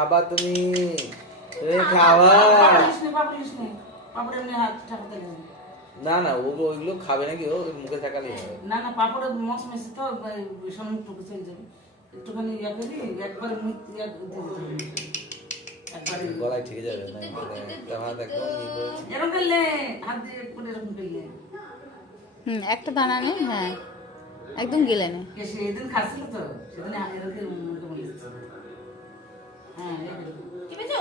খাবা তুমি খাবা পাপড়ের নিয়ে হাত ঠাকুরতে গেছে না না ওগুলো ওইগুলো খাবে নাকি ও মুখে থাকালেই হবে না না পাপড়ের মশ মেশে তো সামনে টুকু চলে যাবে একটুখানি ইয়া করি একবার মুখ ইয়া একবার গলায় ঠিক যাবে না হাত একদম এরকম করলে হাত দিয়ে করে এরকম করলে একটা দানা নেই হ্যাঁ একদম গিলে নে কে সেদিন খাচ্ছিল তো সেদিন এরকম মুখে বলেছে হ্যাঁ কি বেজো